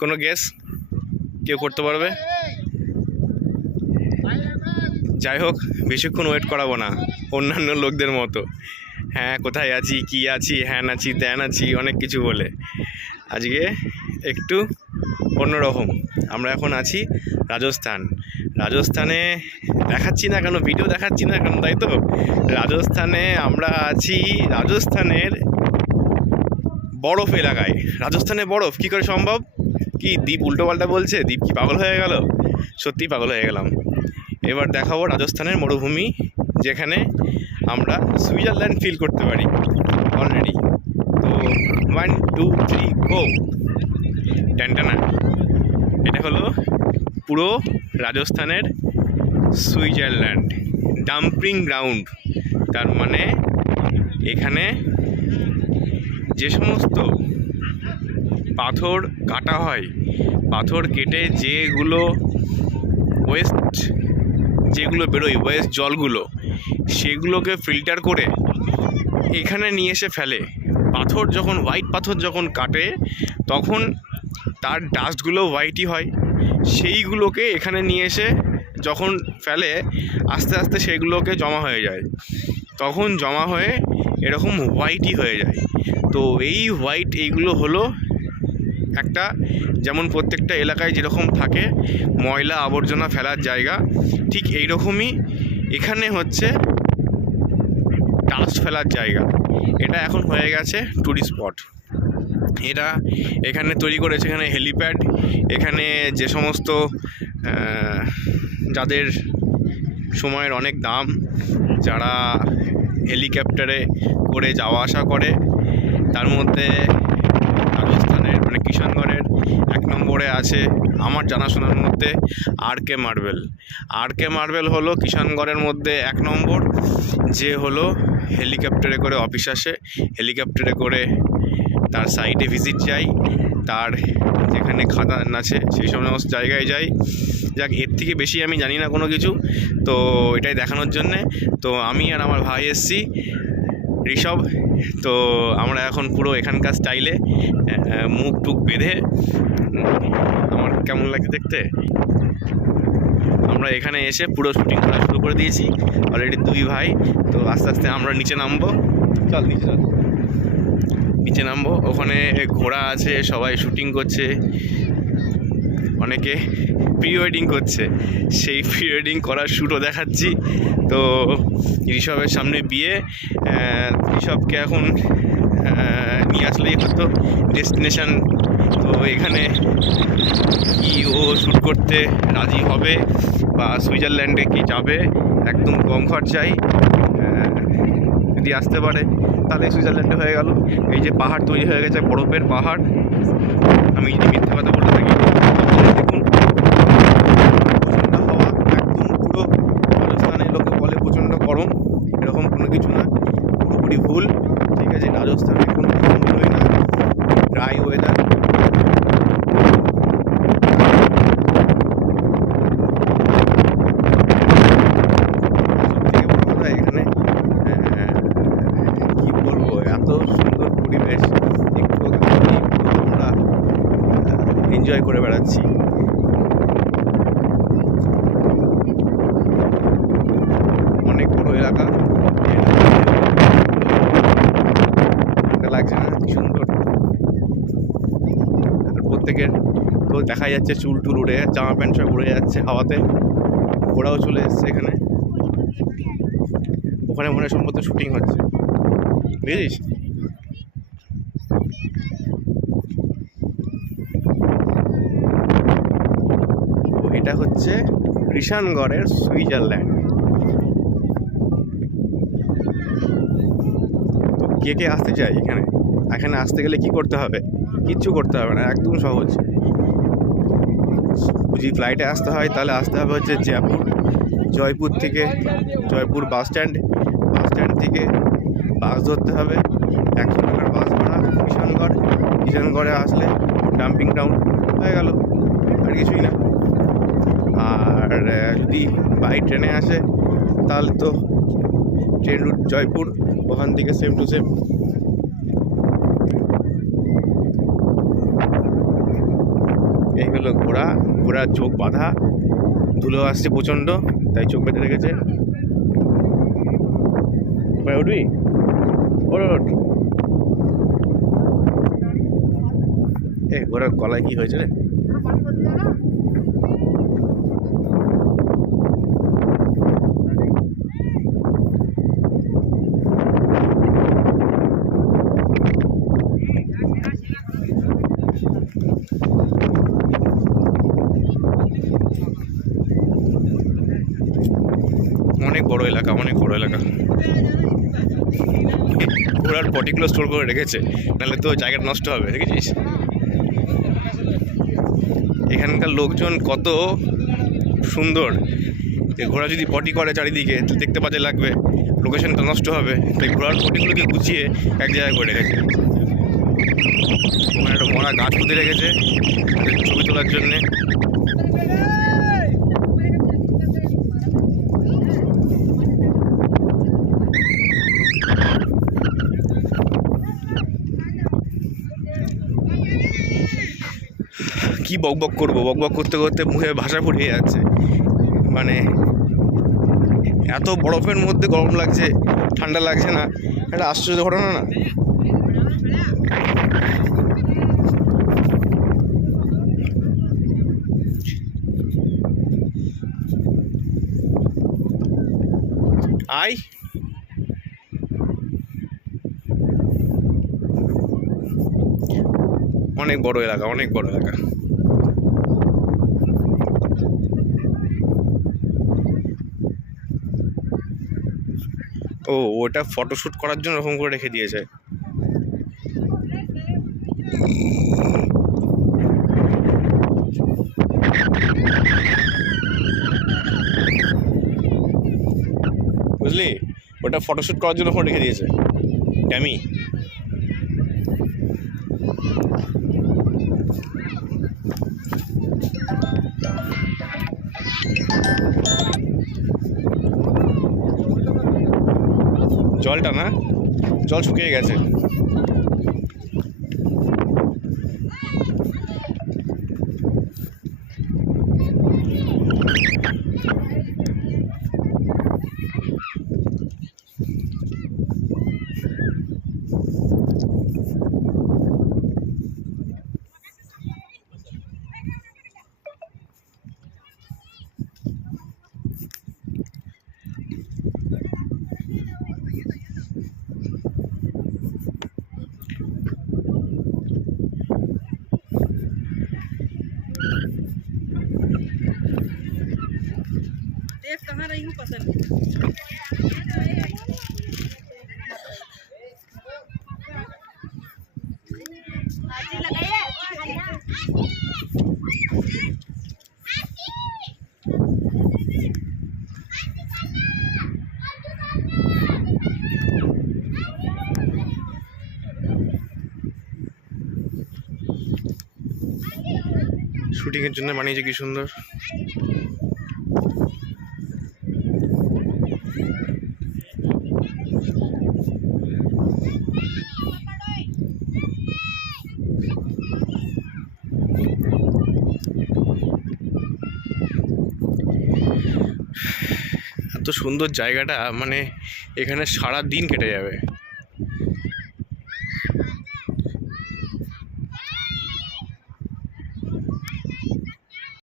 কোনো গেস কেউ করতে পারবে? যাই হোক, বেশিক্ষণ ওয়েট করাবো না অন্যান্য লোকদের মতো। হ্যাঁ, কোথায় আছি, কি আছি, হ্যান আছি, ত্যান আছি, অনেক কিছু বলে। আজকে একটু অন্যরকম। আমরা এখন আছি রাজস্থানে দেখাচ্ছি না কেন, ভিডিও দেখাচ্ছি না কেন, তাই তো? রাজস্থানে আমরা আছি, রাজস্থানের বরফ এলাকায়। রাজস্থানে বরফ কী করে সম্ভব? কি দ্বীপ উল্টোপাল্টা বলছে? দ্বীপ কি পাগল হয়ে গেল? সত্যিই পাগল হয়ে গেলাম। এবার দেখাবো রাজস্থানের মরুভূমি, যেখানে আমরা সুইজারল্যান্ড ফিল করতে পারি অলরেডি। তো 1 2 3 গো। ট্যানটানা। এটা হলো পুরো রাজস্থানের সুইজারল্যান্ড, ডাম্পিং গ্রাউন্ড। তার মানে এখানে যে সমস্ত পাথর কাটা হয়, পাথর কেটে যেগুলো বেরোয় ওয়েস্ট জলগুলো, সেগুলোকে ফিল্টার করে এখানে নিয়ে এসে ফেলে। হোয়াইট পাথর যখন কাটে তখন তার ডাস্টগুলো হোয়াইটই হয়। সেইগুলোকে এখানে নিয়ে এসে যখন ফেলে, আস্তে আস্তে সেগুলোকে জমা হয়ে যায়। তখন জমা হয়ে এরকম হোয়াইটই হয়ে যায়। তো এইগুলো হলো একটা, যেমন প্রত্যেকটা এলাকায় যেরকম থাকে ময়লা আবর্জনা ফেলার জায়গা, ঠিক এইরকমই এখানে হচ্ছে ডাস্ট ফেলার জায়গা। এটা এখন হয়ে গেছে টুরিস্ট স্পট। এখানে তৈরি করেছে এখানে হেলিপ্যাড। এখানে যে সমস্ত যাদের সময়ের অনেক দাম, যারা হেলিকপ্টারে করে যাওয়া আসা করে, তার মধ্যে রাজস্থানের মানে কিষানগড়ের 1 নম্বরে আছে আমার জানাশোনার মধ্যে আর কে মার্বেল হলো কিষানগড়ের মধ্যে 1 নম্বর, যে হলো হেলিকপ্টারে করে অফিস আসে, হেলিকপ্টারে করে তার সাইটে ভিজিট যাই, তার যেখানে খাদান আছে সেই সমস্ত জায়গায় যাই। যাক, এর থেকে বেশি আমি জানি না কোনো কিছু, তো এটাই দেখানোর জন্যে তো আমি আর আমার ভাই এসছি ঋষভ। তো আমরা এখন পুরো এখানকার স্টাইলে মুখ টুক বেঁধে, আমার কেমন লাগছে দেখতে, আমরা এখানে এসে পুরো শুটিং করা শুরু করে দিয়েছি অলরেডি 2 ভাই। তো আস্তে আস্তে আমরা নিচে নামবো। নিচে নামবো। ওখানে ঘোড়া আছে, সবাই শুটিং করছে, অনেকে প্রি ওয়েডিং করছে। সেই প্রি ওয়েডিং করার শ্যুটও দেখাচ্ছি। তো ঋষভের সামনে বিয়ে, ঋষভকে এখন নিয়ে আসলেই হয়তো ডেস্টিনেশন। তো এখানে কি ও শ্যুট করতে রাজি হবে বা সুইজারল্যান্ডে কি যাবে একদম কম খরচায়, যদি আসতে পারে তাহলে সুইজারল্যান্ডে হয়ে গেল। এই যে পাহাড় তৈরি হয়ে গেছে, বরফের পাহাড়। আমি যদি মিথ্যে কথা বলে থাকি, দেখুন প্রচণ্ড হাওয়া, একদম পুরো রাজস্থানের লোকে বলে প্রচণ্ড গরম, এরকম কোনো কিছু না, পুরোপুরি ভুল। ঠিক আছে, রাজস্থানে কোনো গরমই না, ড্রাই ওয়েদার। সবথেকে বড় কথা, এখানে কি বলবো, এত সুন্দর পরিবেশ, একটু আমরা এনজয় করে বেড়াচ্ছি। অনেক বড় এলাকা, লাগছে না? কি সুন্দর। আর প্রত্যেকের তো দেখা যাচ্ছে চুল টুল উড়ে, জামা প্যান্ট সব উড়ে যাচ্ছে হাওয়াতে। ঘোড়াও চলে এসছে এখানে। ওখানে মনে সম্ভবত শুটিং হচ্ছে, বুঝেছিস? এটা হচ্ছে কিষানগড়ের সুইজারল্যান্ড। তো কে আসতে চাই এখানে আসতে গেলে কি করতে হবে? কিচ্ছু করতে হবে না, একদম সহজ। যদি ফ্লাইটে আসতে হয় তাহলে আসতে হবে হচ্ছে জয়পুর বাস স্ট্যান্ড থেকে বাস ধরতে হবে। 100 টাকার বাস ভাড়া কিষানগড়ে আসলে ডাম্পিং গ্রাউন্ড হয়ে গেল, আর কিছুই না। আর যদি বাই ট্রেনে আসে তাহলে তো ট্রেন রুট জয়পুর, ওখান থেকে সেম টু সেম। এই হলো ঘোড়া, ঘোড়ার চোখ বাঁধা, ধুলো আসছে প্রচণ্ড, তাই চোখ বেঁধে রেখেছে। উঠবি? ওঠ। এ ঘোড়ার গলায় কি হয়েছে রে? অনেক বড় এলাকা, অনেক বড় এলাকা। ঘোড়ার পটিগুলো স্টোর করে রেখেছে, নাহলে তো জায়গাটা নষ্ট হবে। দেখেছিস এখানকার লোকজন কত সুন্দর। ঘোড়া যদি পটি করে চারিদিকে দেখতে বাজে লাগবে, লোকেশনটা নষ্ট হবে, তাই ঘোড়ার পটিগুলোকে গুছিয়ে এক জায়গায় করে রেখেছে। ওখানে একটা মরা গাছ পুঁতে রেখেছে ছবি তোলার জন্যে। কি বকবক করবো, বকবক করতে করতে মুখে ভাষা ফুরিয়ে যাচ্ছে। মানে এত বরফের মধ্যে গরম লাগছে, ঠান্ডা লাগছে না, একটা আশ্চর্য ঘটনা না? আয় অনেক বড় এলাকা, অনেক বড় এলাকা। ও ওটা ফটোশ্যুট করার জন্য ওরকম করে রেখে দিয়েছে। বুঝলি, ওটা ফটোশ্যুট করার জন্য রেখে দিয়েছে ড্যামি। জলটা না, জল শুকিয়ে গেছে। कहाँ रही हूँ पसंद। শুটিংয়ের জন্য বানিয়েছে কি সুন্দর। এত সুন্দর জায়গাটা, মানে এখানে সারা দিন কেটে যাবে।